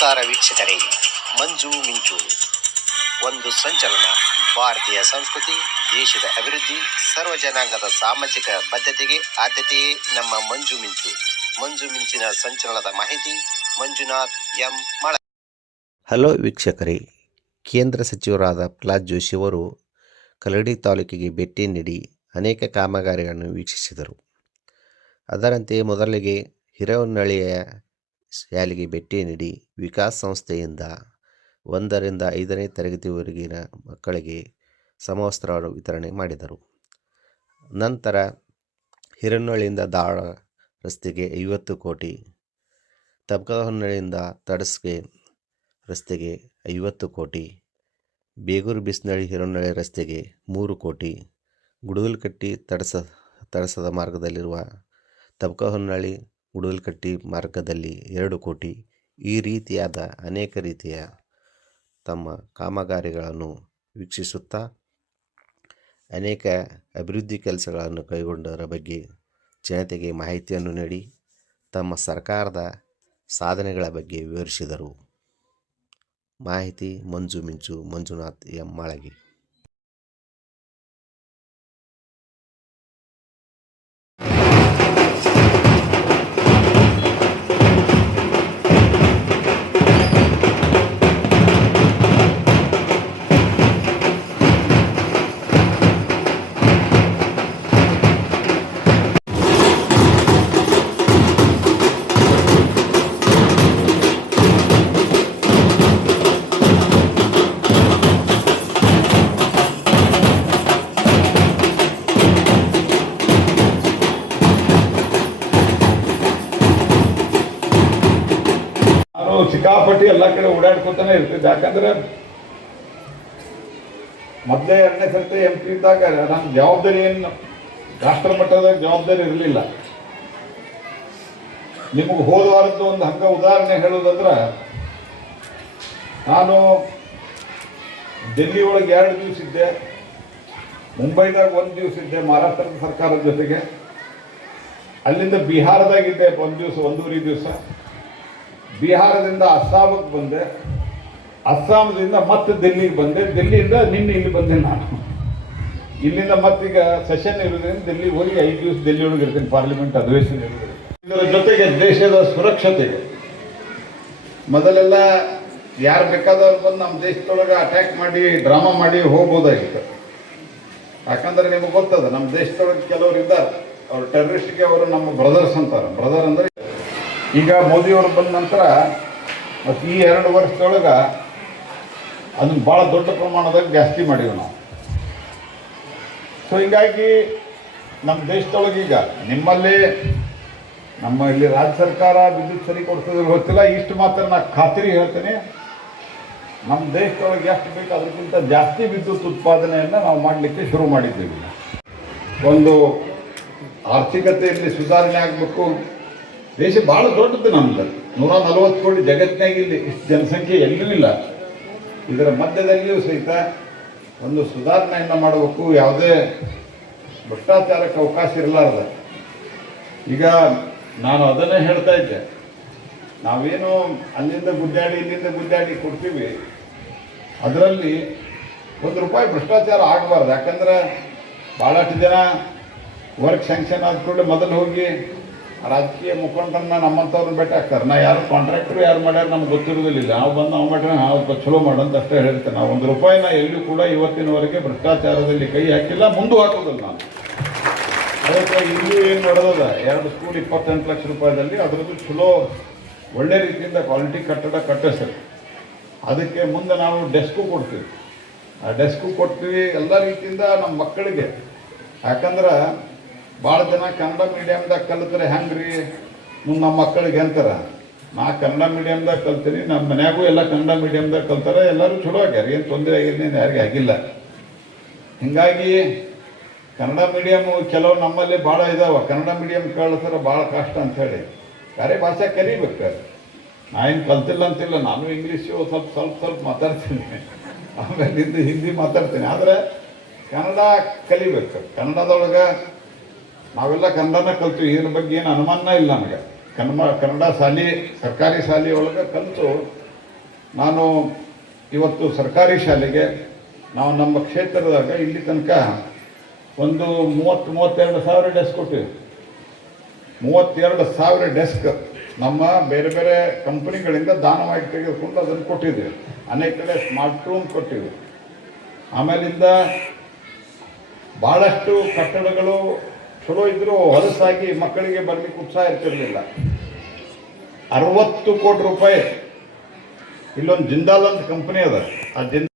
ನಮಸ್ಕಾರ ವೀಕ್ಷಕರೇ, ಮಂಜು ಮಿಂಚು ಒಂದು ಸಂಚಲನ. ಭಾರತೀಯ ಸಂಸ್ಕೃತಿ, ದೇಶದ ಅಭಿವೃದ್ಧಿ, ಸರ್ವ ಜನಾಂಗದ ಸಾಮಾಜಿಕ ಬದ್ಧತೆಗೆ ಆದ್ಯತೆಯೇ ನಮ್ಮ ಮಂಜು ಮಿಂಚು. ಮಂಜು ಮಿಂಚಿನ ಸಂಚಲನದ ಮಾಹಿತಿ ಮಂಜುನಾಥ್ ಎಂ ಮಳ. ಹಲೋ ವೀಕ್ಷಕರೇ, ಕೇಂದ್ರ ಸಚಿವರಾದ ಪ್ರಹ್ಲಾದ್ ಜೋಶಿ ಅವರು ಕಲ್ಲಡಿ ತಾಲೂಕಿಗೆ ಭೇಟಿ ನೀಡಿ ಅನೇಕ ಕಾಮಗಾರಿಗಳನ್ನು ವೀಕ್ಷಿಸಿದರು. ಅದರಂತೆ ಮೊದಲಿಗೆ ಹಿರೇಹೊನ್ನಳ್ಳಿಯ ಶಾಲೆಗೆ ಭೇಟಿ ನೀಡಿ ವಿಕಾಸ್ ಸಂಸ್ಥೆಯಿಂದ 1ರಿಂದ 5ನೇ ತರಗತಿವರೆಗಿನ ಮಕ್ಕಳಿಗೆ ಸಮವಸ್ತ್ರ ವಿತರಣೆ ಮಾಡಿದರು. ನಂತರ ಹಿರೇಹೊನ್ನಳ್ಳಿಯಿಂದ ಧಾರವಾಡ ರಸ್ತೆಗೆ 50 ಕೋಟಿ, ತಬಕದಹೊನ್ನಳ್ಳಿಯಿಂದ ತಡಸ್ಗೆ ರಸ್ತೆಗೆ 50 ಕೋಟಿ, ಬೇಗೂರು ಬಿಸ್ನಳ್ಳಿ ಹಿರೇಹೊನ್ನಳ್ಳಿ ರಸ್ತೆಗೆ 3 ಕೋಟಿ, ಗುಡುಗಲಕಟ್ಟಿ ತಡಸದ ಮಾರ್ಗದಲ್ಲಿರುವ ತಬಕದಹೊನ್ನಳ್ಳಿ ಗುಡುಗಲಕಟ್ಟಿ ಮಾರ್ಗದಲ್ಲಿ 2 ಕೋಟಿ, ಈ ರೀತಿಯಾದ ಅನೇಕ ರೀತಿಯ ತಮ್ಮ ಕಾಮಗಾರಿಗಳನ್ನು ವೀಕ್ಷಿಸುತ್ತಾ ಅನೇಕ ಅಭಿವೃದ್ಧಿ ಕೆಲಸಗಳನ್ನು ಕೈಗೊಂಡರ ಬಗ್ಗೆ ಜನತೆಗೆ ಮಾಹಿತಿಯನ್ನು ನೀಡಿ ತಮ್ಮ ಸರ್ಕಾರದ ಸಾಧನೆಗಳ ಬಗ್ಗೆ ವಿವರಿಸಿದರು. ಮಾಹಿತಿ ಮಂಜು ಮಿಂಚು, ಮಂಜುನಾಥ್ ಎಂ ಮಾಳಗಿ. ಸಿಕ್ಕಾಪಟ್ಟಿ ಎಲ್ಲ ಕಡೆ ಓಡಾಡ್ಕೊತಾನೆ ಇರ್ತಿದ್ದೆ. ಯಾಕಂದ್ರೆ ಮೊದಲೇ 2ನೇ ಸರ್ತಿ MP ಇದ್ದಾಗ ನನ್ನ ಜವಾಬ್ದಾರಿ ಏನು ರಾಷ್ಟ್ರ ಮಟ್ಟದ ಜವಾಬ್ದಾರಿ ಇರಲಿಲ್ಲ. ನಿಮಗೆ ಹೋದ ವಾರದ್ದು ಒಂದು ಹಂಗ ಉದಾಹರಣೆ ಹೇಳೋದಂದ್ರೆ, ನಾನು ಡೆಲ್ಲಿ ಒಳಗೆ 2 ದಿವಸ ಇದ್ದೆ, ಮುಂಬೈದಾಗ 1 ದಿವಸ ಇದ್ದೆ ಮಹಾರಾಷ್ಟ್ರದ ಸರ್ಕಾರದ ಜೊತೆಗೆ, ಅಲ್ಲಿಂದ ಬಿಹಾರದಾಗಿದ್ದೆ 1 ದಿವಸ 1.5 ದಿವಸ, ಬಿಹಾರದಿಂದ ಅಸ್ಸಾಮಿಗೆ ಬಂದೆ, ಅಸ್ಸಾಮದಿಂದ ಮತ್ತೆ ದಿಲ್ಲಿಗೆ ಬಂದೆ, ದಿಲ್ಲಿಯಿಂದ ನಿನ್ನೆ ಇಲ್ಲಿ ಬಂದೆ. ನಾನು ಇಲ್ಲಿಂದ ಮತ್ತೀಗ ಸೆಷನ್ ಇರೋದ್ರಿಂದ ದಿಲ್ಲಿಗೆ ಹೋಗಿ 5 ದಿವಸ ದಿಲ್ಲಿ ಒಳಗೆ ಇರ್ತೀನಿ, ಪಾರ್ಲಿಮೆಂಟ್ ಅಧಿವೇಶನ ಇರೋದ್ರಿಂದ. ಇದರ ಜೊತೆಗೆ ದೇಶದ ಸುರಕ್ಷತೆಗೆ ಮೊದಲೆಲ್ಲ ಯಾರು ಬೇಕಾದವ್ರು ಬಂದು ನಮ್ಮ ದೇಶದೊಳಗೆ ಅಟ್ಯಾಕ್ ಮಾಡಿ ಡ್ರಾಮಾ ಮಾಡಿ ಹೋಗ್ಬೋದಾಗಿತ್ತು. ಯಾಕಂದ್ರೆ ನಿಮಗೆ ಗೊತ್ತದ, ನಮ್ಮ ದೇಶದೊಳಗೆ ಕೆಲವರು ಇದ್ದಾರೆ, ಅವ್ರು ಟೆರರಿಸ್ಟ್ಗೆ ಅವರು ನಮ್ಮ ಬ್ರದರ್ಸ್ ಅಂತಾರೆ. ಬ್ರದರ್ ಅಂದರೆ ಈಗ ಮೋದಿಯವರು ಬಂದ ನಂತರ ಮತ್ತು ಈ 2 ವರ್ಷದೊಳಗೆ ಅದನ್ನು ಭಾಳ ದೊಡ್ಡ ಪ್ರಮಾಣದಾಗ ಜಾಸ್ತಿ ಮಾಡೀವಿ ನಾವು. ಸೊ ಹೀಗಾಗಿ ನಮ್ಮ ದೇಶದೊಳಗೆ ಈಗ ನಮ್ಮ ಇಲ್ಲಿ ರಾಜ್ಯ ಸರ್ಕಾರ ವಿದ್ಯುತ್ ಸರಿ ಕೊಡ್ತಿದ್ರೆ ಗೊತ್ತಿಲ್ಲ, ಇಷ್ಟು ಮಾತ್ರ ನಾನು ಖಾತ್ರಿ ಹೇಳ್ತೇನೆ, ನಮ್ಮ ದೇಶದೊಳಗೆ ಎಷ್ಟು ಬೇಕು ಅದಕ್ಕಿಂತ ಜಾಸ್ತಿ ವಿದ್ಯುತ್ ಉತ್ಪಾದನೆಯನ್ನು ನಾವು ಮಾಡಲಿಕ್ಕೆ ಶುರು ಮಾಡಿದ್ದೀವಿ. ಒಂದು ಆರ್ಥಿಕತೆಯಲ್ಲಿ ಸುಧಾರಣೆ ಆಗಬೇಕು. ದೇಶ ಭಾಳ ದೊಡ್ಡದು, ನಮ್ಮದು 140 ಕೋಟಿ, ಜಗತ್ತಿನಾಗ ಇಲ್ಲಿ ಇಷ್ಟು ಜನಸಂಖ್ಯೆ ಎಲ್ಲೂ ಇಲ್ಲ. ಇದರ ಮಧ್ಯದಲ್ಲಿಯೂ ಸಹಿತ ಒಂದು ಸುಧಾರಣೆಯನ್ನು ಮಾಡಬೇಕು, ಯಾವುದೇ ಭ್ರಷ್ಟಾಚಾರಕ್ಕೆ ಅವಕಾಶ ಇರಲಾರ್ದ. ಈಗ ನಾನು ಅದನ್ನೇ ಹೇಳ್ತಾ ಇದ್ದೆ, ನಾವೇನು ಅಲ್ಲಿಂದ ಗುದ್ದಾಡಿ ಇಲ್ಲಿಂದ ಗುದ್ದಾಡಿ ಕೊಡ್ತೀವಿ, ಅದರಲ್ಲಿ ₹1 ಭ್ರಷ್ಟಾಚಾರ ಆಗಬಾರ್ದು. ಯಾಕಂದ್ರೆ ಭಾಳಷ್ಟು ಜನ ವರ್ಕ್ ಸ್ಯಾಂಕ್ಷನ್ ಆದ ಕೂಡಲೇ ಮೊದಲು ಹೋಗಿ ರಾಜಕೀಯ ಮುಖಂಡರನ್ನ ನಮ್ಮಂಥವ್ರನ್ನ ಭೇಟಿ ಆಗ್ತಾರೆ. ನಾ ಯಾರು ಕಾಂಟ್ರಾಕ್ಟ್ರು ಯಾರು ಮಾಡ್ಯಾರ ನಮ್ಗೆ ಗೊತ್ತಿರೋದಿಲ್ಲ. ನಾವು ಬಂದು ನಾವು ಮಾಡ್ರೆ ನಾವು ಚಲೋ ಮಾಡೋಂತ ಅಷ್ಟೇ ಹೇಳ್ತೇನೆ. ನಾವು ₹1 ಎಲ್ಲೂ ಕೂಡ ಇವತ್ತಿನವರೆಗೆ ಭ್ರಷ್ಟಾಚಾರದಲ್ಲಿ ಕೈ ಹಾಕಿಲ್ಲ, ಮುಂದೂ ಹಾಕೋದಿಲ್ಲ ನಾನು. ಅದಕ್ಕೆ ಇಲ್ಲೂ ಏನು ನಡೆದದ 2 ಸ್ಕೂಲ್ ₹28 ಲಕ್ಷದಲ್ಲಿ ಅದರದ್ದು ಚಲೋ ಒಳ್ಳೆ ರೀತಿಯಿಂದ ಕ್ವಾಲಿಟಿ ಕಟ್ಟಡ ಕಟ್ಟಿಸ್ರಿ. ಅದಕ್ಕೆ ಮುಂದೆ ನಾವು ಡೆಸ್ಕು ಕೊಡ್ತೀವಿ, ಆ ಡೆಸ್ಕು ಕೊಡ್ತೀವಿ ಎಲ್ಲ ರೀತಿಯಿಂದ ನಮ್ಮ ಮಕ್ಕಳಿಗೆ. ಯಾಕಂದ್ರೆ ಭಾಳ ಜನ ಕನ್ನಡ ಮೀಡಿಯಮ್ದಾಗ ಕಲಿತ್ರೆ ಹೆಂಗ್ರಿ ಮುಂದೆ ನಮ್ಮ ಮಕ್ಕಳಿಗೆ ಅಂತಾರೆ. ನಾ ಕನ್ನಡ ಮೀಡಿಯಮ್ದಾಗ ಕಲ್ತೀನಿ, ನಮ್ಮ ಮನ್ಯಾಗೂ ಎಲ್ಲ ಕನ್ನಡ ಮೀಡಿಯಮ್ದಾಗ ಕಲ್ತಾರೆ, ಎಲ್ಲರೂ ಚಲೋ ಆಗ್ಯಾರ, ಏನು ತೊಂದರೆ ಆಗಿಲ್ಲ, ಯಾರಿಗೆ ಆಗಿಲ್ಲ. ಹೀಗಾಗಿ ಕನ್ನಡ ಮೀಡಿಯಮ್ಮು ಕೆಲವು ನಮ್ಮಲ್ಲಿ ಭಾಳ ಇದಾವೆ, ಕನ್ನಡ ಮೀಡಿಯಮ್ ಕಳಿಸ್ರೆ ಭಾಳ ಕಷ್ಟ ಅಂಥೇಳಿ ಬೇರೆ ಭಾಷೆ ಕಲಿಬೇಕು. ನಾ ಏನು ಕಲ್ತಿಲ್ಲ ಅಂತಿಲ್ಲ, ನಾನು ಇಂಗ್ಲೀಷು ಸ್ವಲ್ಪ ಮಾತಾಡ್ತೀನಿ, ಆಮೇಲೆ ಹಿಂದಿ ಮಾತಾಡ್ತೀನಿ. ಆದರೆ ಕನ್ನಡ ಕಲಿಬೇಕು. ಕನ್ನಡದೊಳಗೆ ನಾವೆಲ್ಲ ಕನ್ನಡನ ಕಲ್ತೀವಿ, ಇದ್ರ ಬಗ್ಗೆ ಏನು ಅನುಮಾನ ಇಲ್ಲ ನನಗೆ. ಕನ್ನಡ ಶಾಲೆ ಸರ್ಕಾರಿ ಶಾಲೆ ಒಳಗೆ ಕಲಿತು ನಾನು ಇವತ್ತು ಸರ್ಕಾರಿ ಶಾಲೆಗೆ ನಾವು ನಮ್ಮ ಕ್ಷೇತ್ರದಾಗ ಇಲ್ಲಿ ತನಕ ಒಂದು 32 ಸಾವಿರ ಡೆಸ್ಕ್ ಕೊಟ್ಟಿವಿ. 32 ಸಾವಿರ ಡೆಸ್ಕ್ ನಮ್ಮ ಬೇರೆ ಬೇರೆ ಕಂಪನಿಗಳಿಂದ ದಾನವಾಗಿ ತೆಗೆದುಕೊಂಡು ಅದನ್ನು ಕೊಟ್ಟಿದ್ದೀವಿ. ಅನೇಕ ಕಡೆ ಸ್ಮಾರ್ಟ್ ರೂಮ್ ಕೊಟ್ಟಿವಿ. ಆಮೇಲಿಂದ ಭಾಳಷ್ಟು ಕಟ್ಟಡಗಳು ಚಲೋ ಇದ್ದರೂ ಹೊಲಸಾಗಿ ಮಕ್ಕಳಿಗೆ ಬರಲಿಕ್ಕೆ ಉತ್ಸಾಹ ಇರ್ತಿರಲಿಲ್ಲ. 60 ಕೋಟಿ ರೂಪಾಯಿ ಇಲ್ಲೊಂದು ಜಿಂದಾಲ್ ಅಂತ ಕಂಪನಿ ಅದ. ಆ